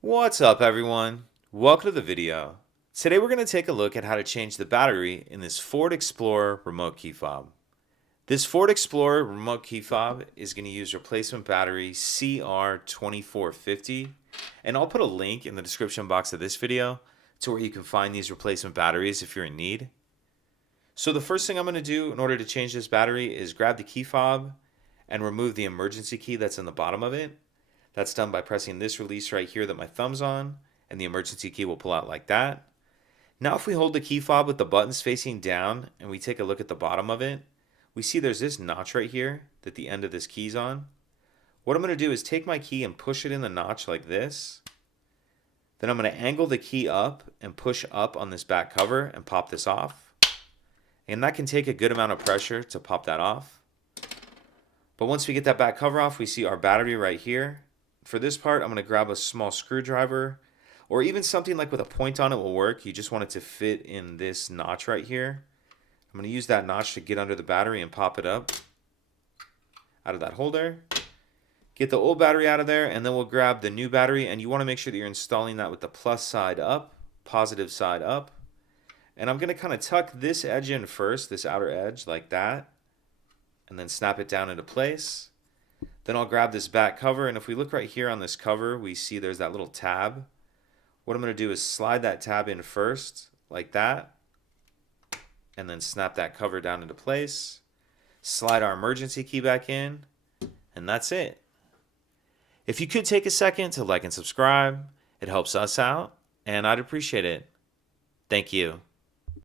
What's up, everyone? Welcome to the video. Today we're going to take a look at how to change the battery in this Ford Explorer remote key fob. This Ford Explorer remote key fob is going to use replacement battery CR2450, and I'll put a link in the description box of this video to where you can find these replacement batteries if you're in need. So the first thing I'm going to do in order to change this battery is grab the key fob and remove the emergency key that's in the bottom of it. That's done by pressing this release right here that my thumb's on, and the emergency key will pull out like that. Now if we hold the key fob with the buttons facing down and we take a look at the bottom of it, we see there's this notch right here that the end of this key's on. What I'm going to do is take my key and push it in the notch like this. Then I'm going to angle the key up and push up on this back cover and pop this off. And that can take a good amount of pressure to pop that off. But once we get that back cover off, we see our battery right here. For this part, I'm going to grab a small screwdriver, or even something like with a point on it will work. You just want it to fit in this notch right here. I'm going to use that notch to get under the battery and pop it up out of that holder. Get the old battery out of there, and then we'll grab the new battery, and you want to make sure that you're installing that with the plus side up, positive side up. And I'm going to kind of tuck this edge in first, this outer edge like that, and then snap it down into place. Then I'll grab this back cover, and if we look right here on this cover, we see there's that little tab. What I'm going to do is slide that tab in first, like that, and then snap that cover down into place. Slide our emergency key back in, and that's it. If you could take a second to like and subscribe, it helps us out, and I'd appreciate it. Thank you.